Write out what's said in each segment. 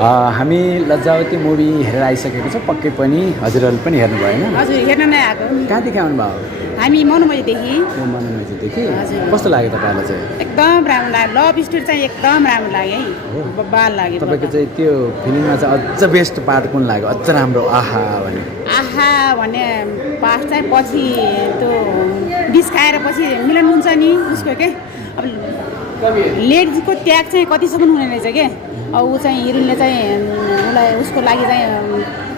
हामी लज्जावती मुभी हेरेर आइसकेको छ पक्कै पनि हजुरहरूले पनि हेर्नु भयो होइन हजुर हेर्न नै आएको कहाँदेखि आउनुभयो हामी मनुमतीदेखि मनोमेजीदेखि हजुर। कस्तो लाग्यो तपाईँलाई चाहिँ एकदम राम्रो लाग्यो लभ स्टोरी चाहिँ एकदम राम्रो लाग्यो है बबाल लाग्यो तपाईँको चाहिँ त्यो फिल्ममा चाहिँ अझ बेस्ट पार्ट कुन लाग्यो अझ राम्रो आहा भने आहा भन्ने पार्ट चाहिँ पछि त्यो डिस खाएर पछि मिलन हुन्छ नि उसको के अब लेडीको त्याग चाहिँ कतिसम्म हुने रहेछ के अब ऊ चाहिँ हिरोइनले चाहिँ उसलाई उसको लागि चाहिँ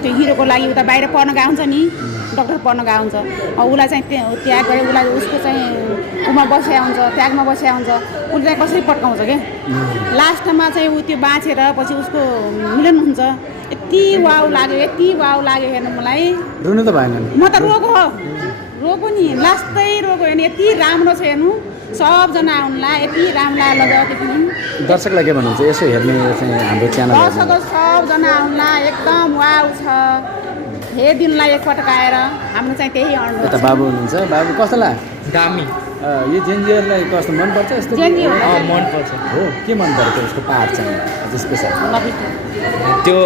त्यो हिरोको लागि उता बाहिर पढ्न गएको हुन्छ नि डक्टर पढ्न गएको हुन्छ अब उसलाई चाहिँ त्याग गरे उसलाई उसको चाहिँ उमा बसिया हुन्छ त्यागमा बसिया हुन्छ उसले चाहिँ कसरी पड्काउँछ के लास्टमा चाहिँ ऊ त्यो बाँचेर पछि उसको मिलन हुन्छ यति वाउ लाग्यो हेर्नु मलाई रुनु त भएन नि म त रोको नि लास्टै रोको हेर्नु यति राम्रो छ हेर्नु सबजना आउनुला यति राम्रो लाग्यो त्यो फिल्म दर्शकलाई के भन्नुहुन्छ यसो हेर्ने चाहिँ हाम्रो च्यानल दर्शकहरू सबजना आउनुला एकदम वाउ छ हेरिदिनुलाई एकपटक आएर हाम्रो चाहिँ त्यही अनुरोध यता छ। बाबु हुनुहुन्छ बाबु कस्तो लाग्यो दामी यो जेनजीहरूलाई कस्तो मनपर्छ यस्तो जेनजी हो। मनपर्छ हो के मनपर्छ उसको पार्ट चाहिँ अझ स्पेसल लभ स्टोरी। त्यो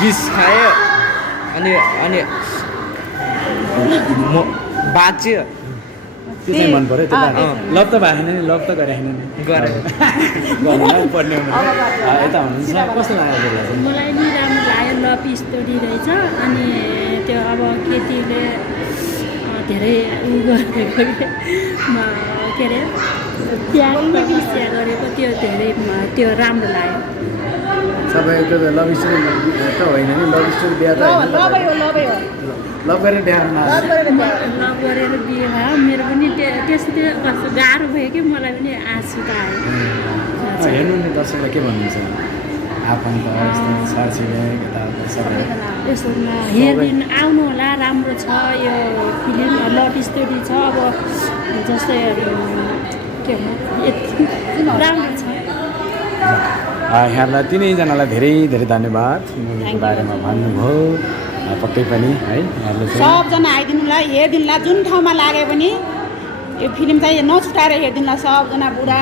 बिस खायो अनि म बाँच्यो त्यो चाहिँ मन पऱ्यो त्यो अँ, पार्ट त्यो चाहिँ। लभ त भएन नि लभ त गरेन नि गरेँ गर्नु पर्ने हो भने। यता हुनुहुन्छ कस्तो लाग्यो त्यसलाई चाहिँ मलाई नि राम्रो लाग्यो लभ स्टोरी रहेछ अनि त्यो अब केटीले धेरै उ गरेको के अरे त्याग तपस्या गरेको त्यो धेरै त्यो राम्रो लाग्यो तपाईँको त लभ स्टोरी त होइन नि लभ स्टोरी बिहा त होइन लभै हो लभै हो लभ गरेर बिहा लभ गरेर बिहा। लभ गरेर बिहे भयो मेरो पनि त्यस्तो कस्तो गाह्रो भयो कि मलाई पनि आँसु त आयो हेर्नु नि दर्शकलाई के भन्नुहुन्छ आफन्त यस्तो साथीभाइ यताउता सबै यसमा हेरिदिनु आउनु होला राम्रो छ यो फिल्म लभ स्टोरी छ अब जस्तै के भन्नु राम्रो छ यहाँलाई तिनैजनालाई धेरै धेरै धन्यवाद मुभीको बारेमा भन्नुभयो पक्कै पनि है यहाँले चाहिँ सबजना आइदिनुलाई हेरिदिनुलाई जुन ठाउँमा लागे पनि यो फिल्म चाहिँ नछुटाएर हेरिदिनुलाई सबजना बुढा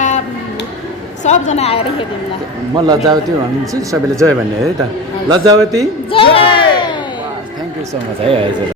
सबजना आएर हेरिदिनुलाई म लज्जावती भन्छु सबैले जय भन्ने है त लज्जावती जय थ्याङ्क यू सो मच है हजुर